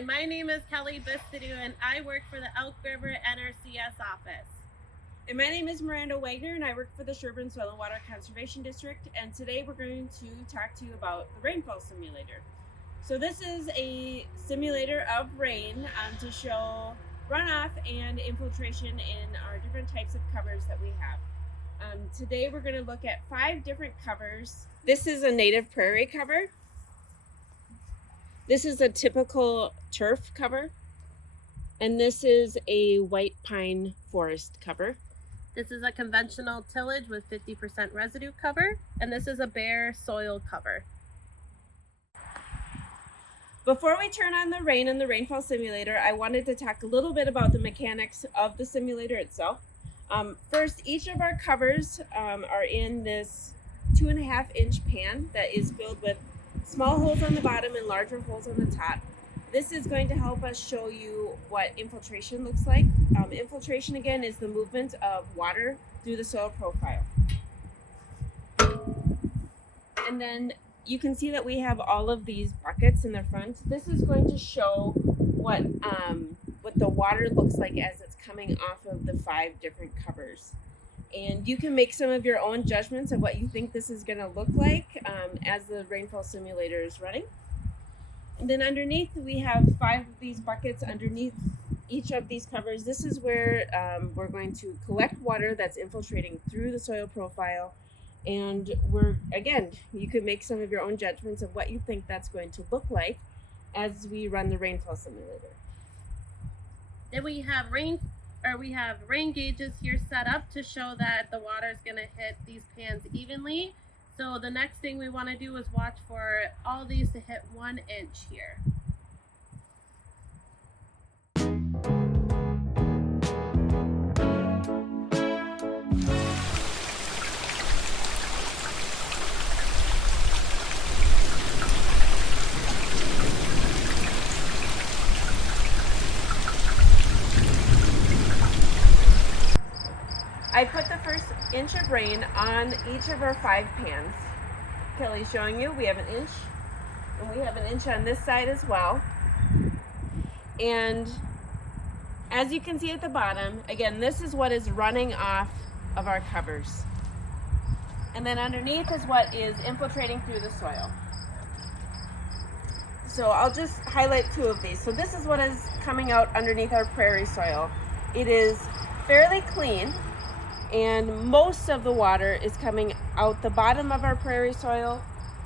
Hi, my name is Kelly Bistidu and I work for the Elk River NRCS office. And my name is Miranda Wagner and I work for the Sherburne Soil and Water Conservation District, and today we're going to talk to you about the Rainfall Simulator. So this is a simulator of rain to show runoff and infiltration in our different types of covers that we have. Today we're going to look at 5 different covers. This is a native prairie cover. This is a typical turf cover. And this is a white pine forest cover. This is a conventional tillage with 50% residue cover, and this is a bare soil cover. Before we turn on the rain and the rainfall simulator, I wanted to talk a little bit about the mechanics of the simulator itself. First, each of our covers are in this 2.5-inch pan that is filled with small holes on the bottom and larger holes on the top. This is going to help us show you what infiltration looks like. Infiltration, again, is the movement of water through the soil profile. And then you can see that we have all of these buckets in the front. This is going to show what the water looks like as it's coming off of the 5 different covers. And you can make some of your own judgments of what you think this is going to look like as the rainfall simulator is running. And then underneath, we have 5 of these buckets underneath each of these covers. This is where we're going to collect water that's infiltrating through the soil profile. And you can make some of your own judgments of what you think that's going to look like as we run the rainfall simulator. Then we have rain gauges here set up to show that the water is going to hit these pans evenly. So the next thing we want to do is watch for all these to hit 1 inch here. I put the first inch of rain on each of our 5 pans. Kelly's showing you we have 1 inch, and we have 1 inch on this side as well. And as you can see at the bottom, again, this is what is running off of our covers. And then underneath is what is infiltrating through the soil. So I'll just highlight 2 of these. So this is what is coming out underneath our prairie soil. It is fairly clean, and most of the water is coming out the bottom of our prairie soil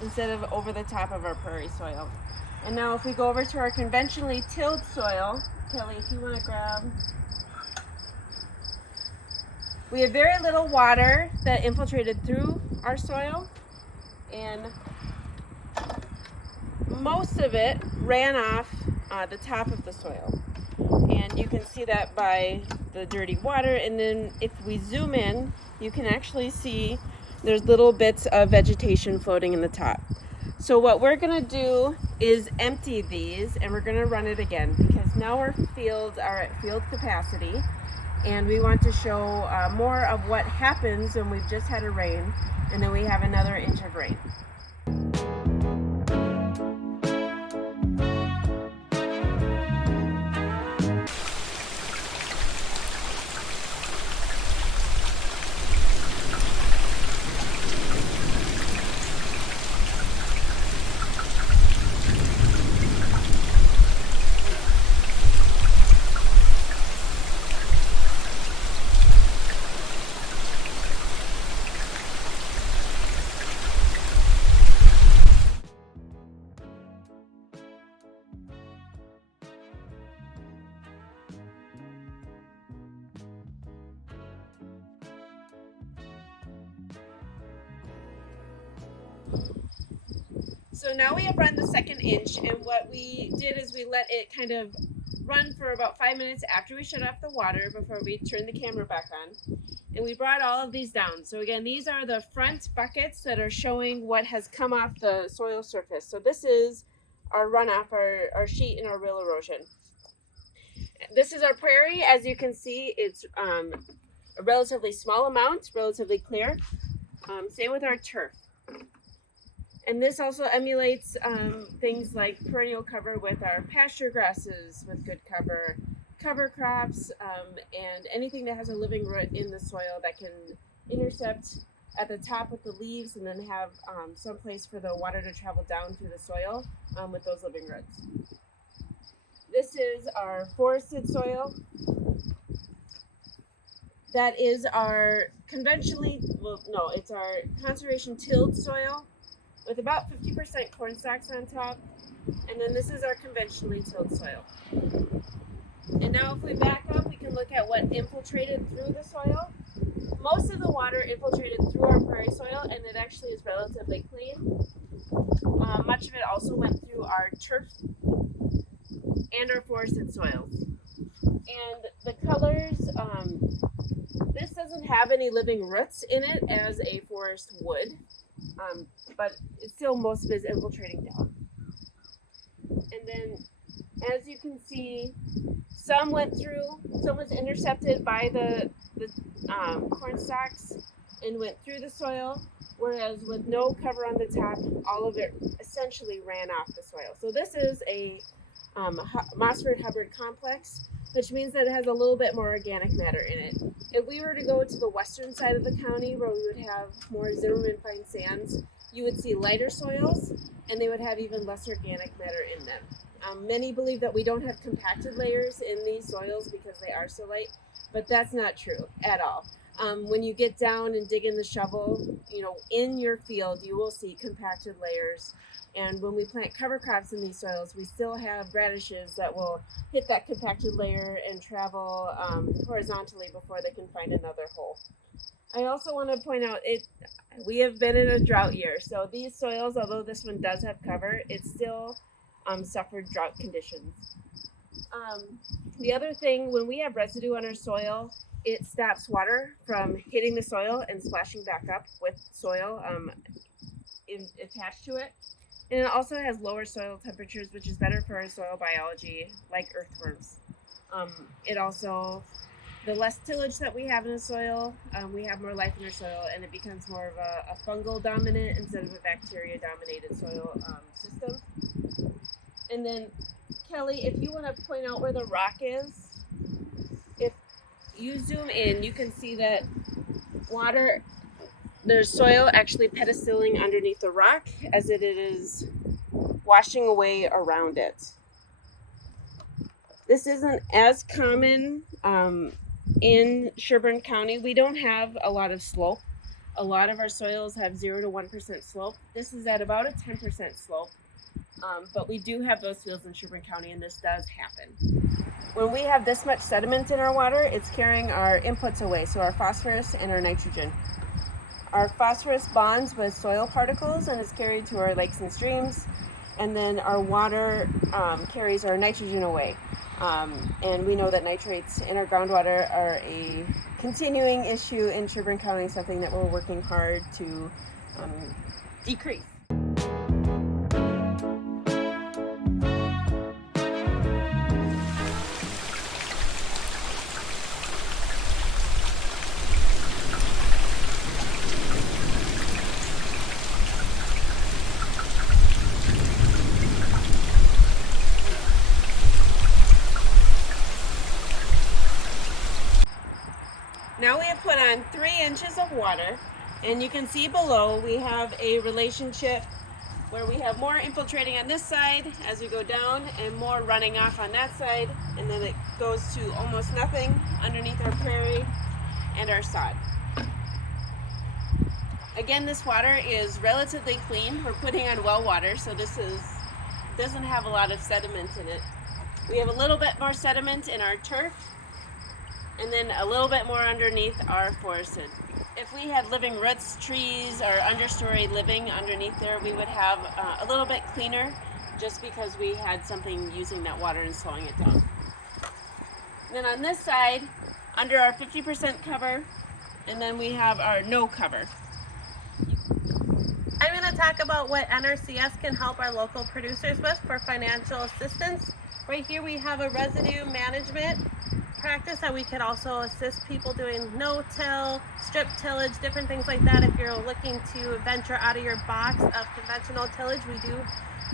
instead of over the top of our prairie soil. And now if we go over to our conventionally tilled soil, Kelly, if you want to grab, we have very little water that infiltrated through our soil, and most of it ran off the top of the soil. And you can see that by the dirty water. And then if we zoom in, you can actually see there's little bits of vegetation floating in the top. So what we're going to do is empty these, and we're going to run it again, because now our fields are at field capacity, and we want to show more of what happens when we've just had a rain and then we have another inch of rain. So now we have run the 2nd inch, and what we did is we let it kind of run for about 5 minutes after we shut off the water before we turn the camera back on. And we brought all of these down. So again, these are the front buckets that are showing what has come off the soil surface. So this is our runoff, our sheet and our rill erosion. This is our prairie. As you can see, it's a relatively small amount, relatively clear. Same with our turf. And this also emulates things like perennial cover with our pasture grasses with good cover crops, and anything that has a living root in the soil that can intercept at the top with the leaves and then have some place for the water to travel down through the soil with those living roots. This is our forested soil. That is our it's our conservation tilled soil with about 50% corn stalks on top. And then this is our conventionally tilled soil. And now if we back up, we can look at what infiltrated through the soil. Most of the water infiltrated through our prairie soil, and it actually is relatively clean. Much of it also went through our turf and our forested soils. And the colors, this doesn't have any living roots in it as a forest would, but it's still most of it is infiltrating down. And then, as you can see, some was intercepted by the corn stalks and went through the soil, whereas with no cover on the top, all of it essentially ran off the soil. So this is a Mossford-Hubbard complex, which means that it has a little bit more organic matter in it. If we were to go to the western side of the county where we would have more Zimmerman fine sands, you would see lighter soils, and they would have even less organic matter in them. Many believe that we don't have compacted layers in these soils because they are so light, but that's not true at all. When you get down and dig in the shovel, in your field, you will see compacted layers. And when we plant cover crops in these soils, we still have radishes that will hit that compacted layer and travel horizontally before they can find another hole. I also want to point out we have been in a drought year, so these soils, although this one does have cover, it still suffered drought conditions. The other thing, when we have residue on our soil, it stops water from hitting the soil and splashing back up with soil attached to it. And it also has lower soil temperatures, which is better for our soil biology, like earthworms. The less tillage that we have in the soil, we have more life in our soil, and it becomes more of a fungal dominant instead of a bacteria dominated soil system. And then, Kelly, if you want to point out where the rock is, if you zoom in, you can see that there's soil actually pedestalling underneath the rock as it is washing away around it. This isn't as common in Sherburne County. We don't have a lot of slope. A lot of our soils have 0 to 1% slope. This is at about a 10% slope. But we do have those fields in Sherburne County, and this does happen. When we have this much sediment in our water, it's carrying our inputs away, so our phosphorus and our nitrogen. Our phosphorus bonds with soil particles and is carried to our lakes and streams, and then our water carries our nitrogen away. And we know that nitrates in our groundwater are a continuing issue in Sherburne County, something that we're working hard to decrease. Now we have put on 3 inches of water, and you can see below we have a relationship where we have more infiltrating on this side as we go down and more running off on that side, and then it goes to almost nothing underneath our prairie and our sod. Again, this water is relatively clean. We're putting on well water, so doesn't have a lot of sediment in it. We have a little bit more sediment in our turf, and then a little bit more underneath our forested. If we had living roots, trees, or understory living underneath there, we would have a little bit cleaner just because we had something using that water and slowing it down. And then on this side, under our 50% cover, and then we have our no cover. I'm going to talk about what NRCS can help our local producers with for financial assistance. Right here we have a residue management practice that we could also assist people doing no-till, strip tillage, different things like that. If you're looking to venture out of your box of conventional tillage, we do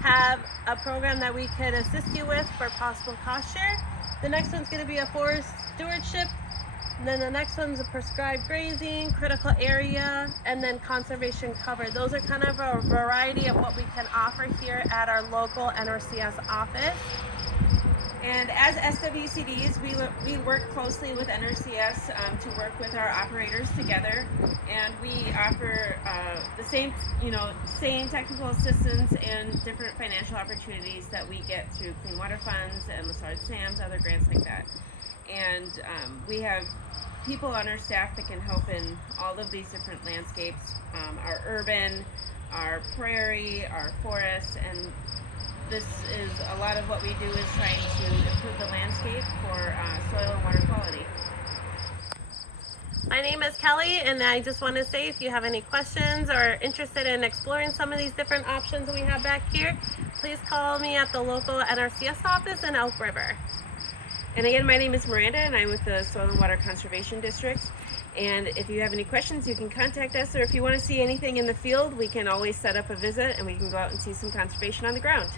have a program that we could assist you with for possible cost share. The next one's going to be a forest stewardship. And then the next one's a prescribed grazing, critical area, and then conservation cover. Those are kind of a variety of what we can offer here at our local NRCS office. And as SWCDs, we work closely with NRCS to work with our operators together, and we offer the same technical assistance and different financial opportunities that we get through Clean Water Funds and Massage Sam's, other grants like that. And we have people on our staff that can help in all of these different landscapes, our urban, our prairie, our forest, and this is a lot of what we do is trying to improve the landscape for soil and water quality. My name is Kelly, and I just want to say if you have any questions or interested in exploring some of these different options that we have back here, please call me at the local NRCS office in Elk River. And again, my name is Miranda, and I'm with the Soil and Water Conservation District. And if you have any questions, you can contact us, or if you want to see anything in the field, we can always set up a visit and we can go out and see some conservation on the ground.